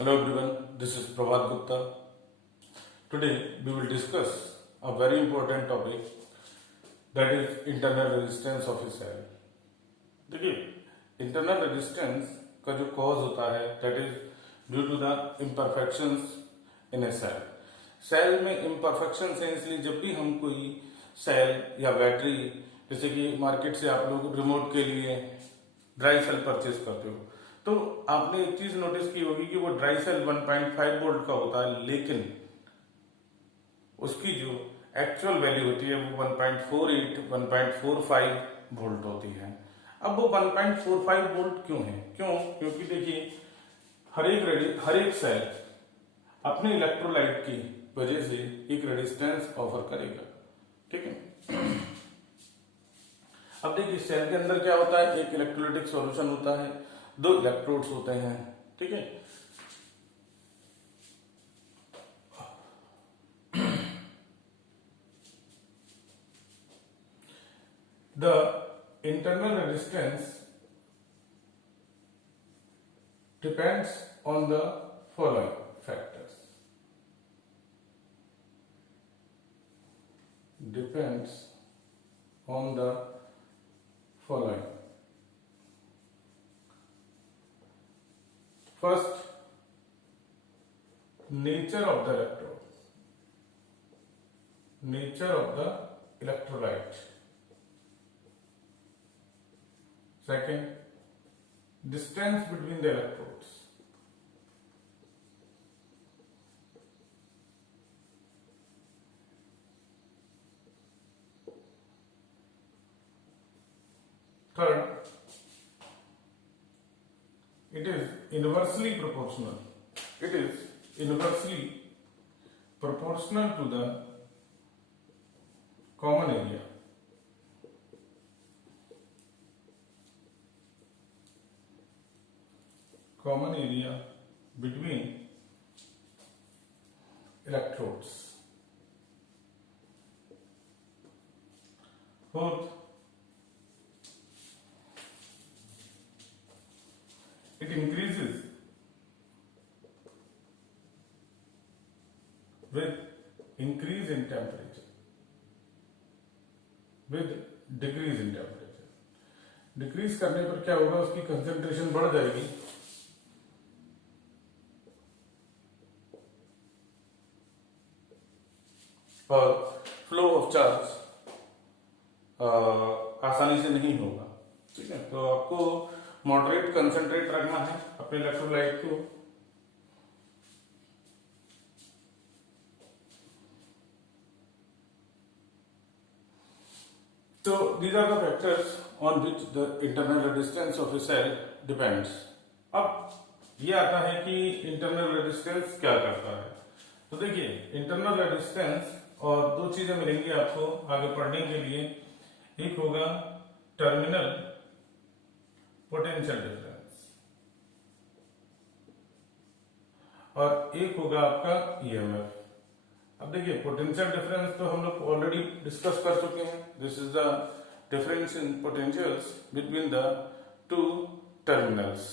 Hello everyone, this is Prabhat Gupta. Today we will discuss a very important topic, that is internal resistance of a cell. देखिए, internal resistance का जो cause होता है that is due to the imperfections in a cell. Cell में imperfections हैं, इसलिए जब भी हम कोई सेल या बैटरी, जैसे कि मार्केट से आप लोग रिमोट के लिए ड्राई सेल परचेज करते हो, तो आपने एक चीज नोटिस की होगी कि वो ड्राई सेल 1.5 वोल्ट का होता है, लेकिन उसकी जो एक्चुअल वैल्यू होती है वो 1.48 1.45 वोल्ट होती है. अब वो 1.45 वोल्ट क्यों है? क्योंकि देखिए, हर एक सेल अपने इलेक्ट्रोलाइट की वजह से एक रेजिस्टेंस ऑफर करेगा. ठीक है. अब देखिए, सेल के अंदर क्या होता है, एक इलेक्ट्रोलाइटिक सॉल्यूशन होता है, दो इलेक्ट्रोड्स होते हैं. ठीक है. The internal resistance depends on the following factors. Depends on the following. First, nature of the electrode, nature of the electrolyte. Second, distance between the electrodes. Third, it is inversely proportional. It is inversely proportional to the common area. Common area between electrodes. Fourth, it increases with increase in temperature, with decrease in temperature. Decrease करने पर क्या होगा, उसकी concentration बढ़ जाएगी, और flow of charge आसानी से नहीं होगा. ठीक है. तो आपको मॉडरेट कंसंट्रेट रखना है अपने इलेक्ट्रोलाइट को. तो these are the factors on which the internal resistance of a cell depends. अब ये आता है कि इंटरनल रेजिस्टेंस क्या करता है. तो देखिए, इंटरनल रेजिस्टेंस और दो चीजें मिलेंगी आपको आगे पढ़ने के लिए. एक होगा टर्मिनल पोटेंशियल डिफरेंस और एक होगा आपका ईएमएफ. अब देखिए, पोटेंशियल डिफरेंस तो हम लोग ऑलरेडी डिस्कस कर चुके हैं. This is the difference in potentials between the two terminals,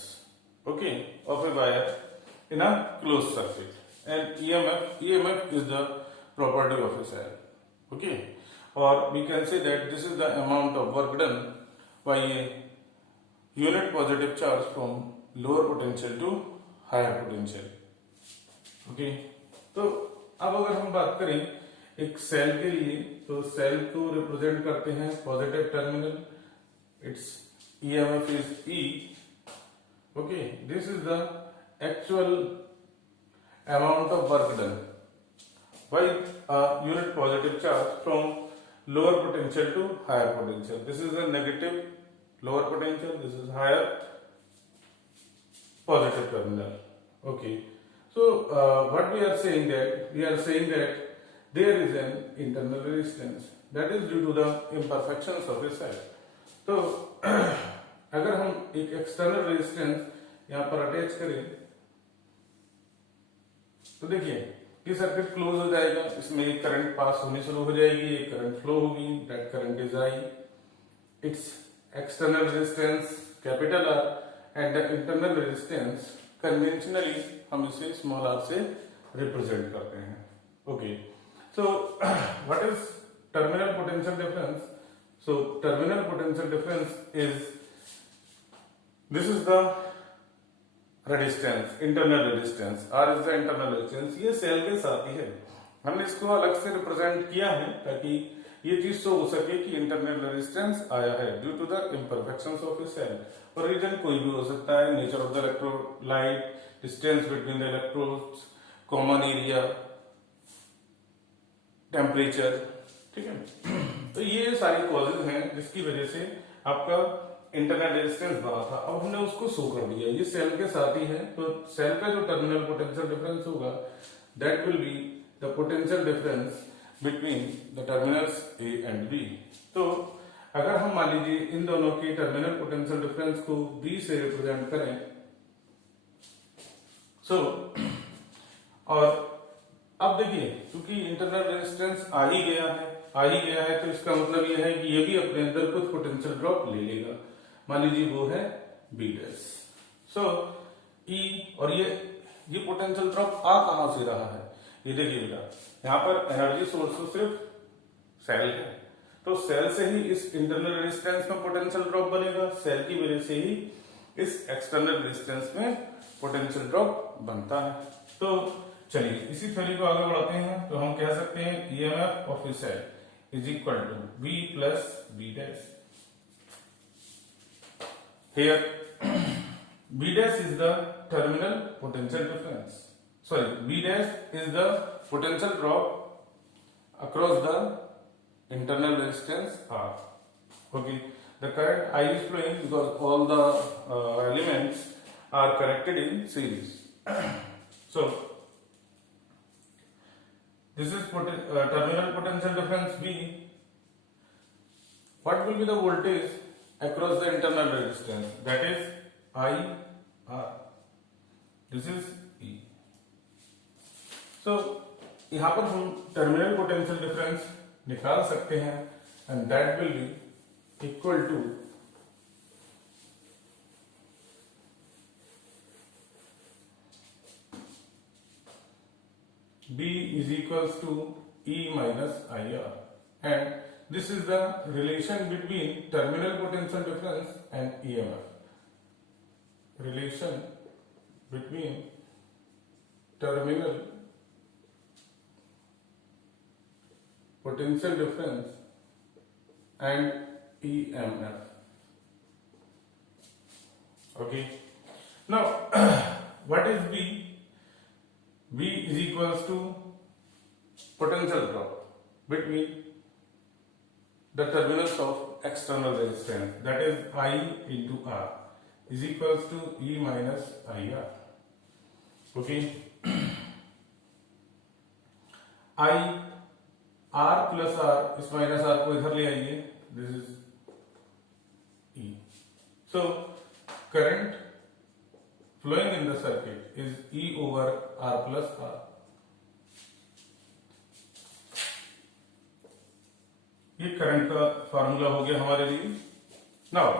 okay, of a wire in a close circuit. And EMF is the property of a cell. Okay, or we can say that this is the amount of work done by a unit positive charge from lower potential to higher potential. Okay, तो अब अगर हम बात करें एक cell के लिए, तो सेल को रिप्रेजेंट करते हैं positive terminal. It's EMF is E. Okay, this is the actual amount of work done by a unit positive charge from lower potential to higher potential. This is a negative lower potential, this is higher positive terminal. Okay, so what we are saying that there is an internal resistance that is due to the imperfections of a cell. तो अगर हम एक external resistance यहां पर attach करें, तो देखिए ये सर्किट क्लोज हो जाएगा. इसमें एक करंट पास होनी शुरू हो जाएगी, एक करंट फ्लो होगी. That current is I. It's external resistance capital R and the internal resistance conventionally हम इसे स्मॉल आर से रिप्रेजेंट करते हैं. Okay, so what is terminal potential difference? So terminal potential difference is, this is the resistance, internal resistance. R is the internal resistance. ये cell के साथ ही है. हमने इसको अलग से रिप्रेजेंट किया है ताकि ये चीज शो हो सके कि इंटरनल रेजिस्टेंस आया है due to the imperfections of a cell. और रीजन कोई भी हो सकता है, nature of the electrolyte, distance between the electrodes, common area, temperature. ठीक है, तो ये सारी कॉजेज हैं जिसकी वजह से आपका इंटरनल रेजिस्टेंस बना था. अब हमने उसको शो कर दिया, ये सेल के साथ ही है. तो सेल का जो टर्मिनल पोटेंशियल डिफरेंस होगा, that will be the potential difference between the terminals A and B. तो अगर हम मान लीजिए इन दोनों के टर्मिनल पोटेंशियल डिफरेंस को बी से रिप्रेजेंट करें, सो और अब देखिए क्योंकि इंटरनल रेजिस्टेंस आ ही गया है तो इसका मतलब यह है कि ये भी अपने अंदर कुछ पोटेंशियल ड्रॉप ले लेगा. मान लीजिए वो है बी डैश. सो ई, और ये पोटेंशियल ड्रॉप आ कहां से रहा है? ये देखिए बेटा, यहाँ पर एनर्जी सोर्स तो सिर्फ सेल है, तो सेल से ही इस इंटरनल रेजिस्टेंस में पोटेंशियल ड्रॉप बनेगा, सेल की वजह से ही इस एक्सटर्नल रेजिस्टेंस में पोटेंशियल ड्रॉप बनता है. तो चलिए इसी थ्योरी को आगे बढ़ाते हैं. तो हम कह सकते हैं EMF of a cell is equal to V plus B dash. Here B dash is the terminal potential difference. Sorry, B dash is the potential drop across the internal resistance R. Okay, the current I is flowing because all the elements are connected in series. So this is terminal potential difference B. What will be the voltage across the internal resistance? That is I R. This is E. So यहाँ पर हम terminal potential difference निकाल सकते हैं and that will be equal to B is equals to E minus IR, and this is the relation between terminal potential difference and EMF. Relation between terminal potential difference and EMF. Okay. Now, what is B? V is equals to potential drop between the terminals of external resistance, that is I into R, is equals to E minus IR. Okay. I R plus R, इस minus R को इधर ले आइए, this is E. So current flowing in the circuit is E over R plus R. ये current का formula हो गया हमारे लिए. Now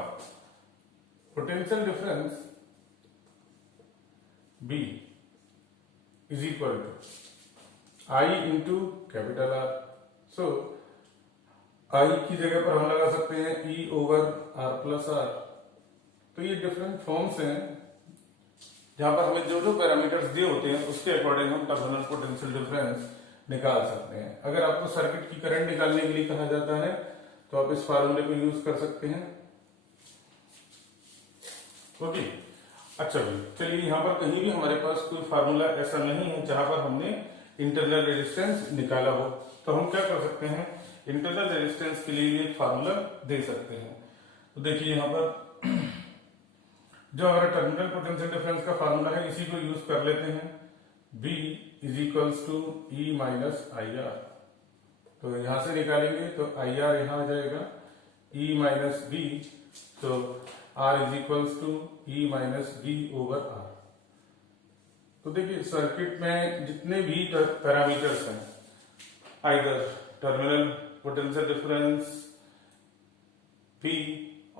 potential difference B is equal to I into capital R. So I की जगह पर हम लगा सकते हैं E over R plus R. तो ये डिफरेंट फॉर्म्स हैं जहां पर हमें जो जो पैरामीटर्स दिए होते हैं उसके अकॉर्डिंग हम टर्मिनल पोटेंशियल डिफरेंस निकाल सकते हैं. अगर आपको सर्किट की करंट निकालने के लिए कहा जाता है तो आप इस फार्मूले को यूज कर सकते हैं. ओके, अच्छा भाई, चलिए यहाँ पर कहीं भी हमारे पास कोई फार्मूला ऐसा नहीं है जहां पर हमने इंटरनल रेजिस्टेंस निकाला हो, तो हम क्या कर सकते हैं, इंटरनल रेजिस्टेंस के लिए एक फार्मूला दे सकते हैं. तो देखिए यहाँ पर जो हमारा टर्मिनल पोटेंशियल डिफरेंस का फार्मूला है इसी को यूज कर लेते हैं. B is equals to E minus IR. तो यहां से निकालेंगे तो IR यहां आ जाएगा, E माइनस B, तो R is equals to E minus B over R. तो देखिए सर्किट में जितने भी पैरामीटर्स हैं, either terminal potential difference P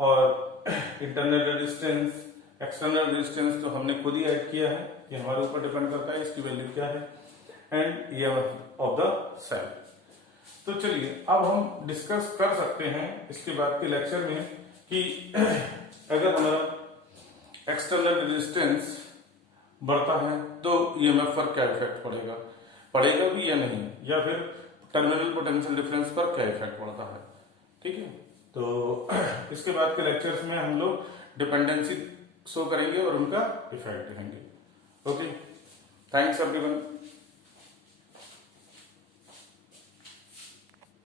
और इंटरनल रेजिस्टेंस एक्सटर्नल रेजिस्टेंस तो हमने खुद ही ऐड किया है, ये हमारे ऊपर डिपेंड करता है इसकी वैल्यू क्या है, and EMF of the cell. तो चलिए अब हम डिस्कस कर सकते हैं इसके बाद के लेक्चर में कि अगर हमारा एक्सटर्नल रेजिस्टेंस बढ़ता है तो ईएमएफ पर क्या इफेक्ट पड़ेगा भी या नहीं, या फिर टर्मिनल पोटेंशियल डिफरेंस पर क्या इफेक्ट पड़ता है। ठीक है, तो इसके बाद के लेक्चर्स में हम लोग डिपेंडेंसी शो करेंगे और उनका इफेक्ट देखेंगे। Okay, thanks everyone.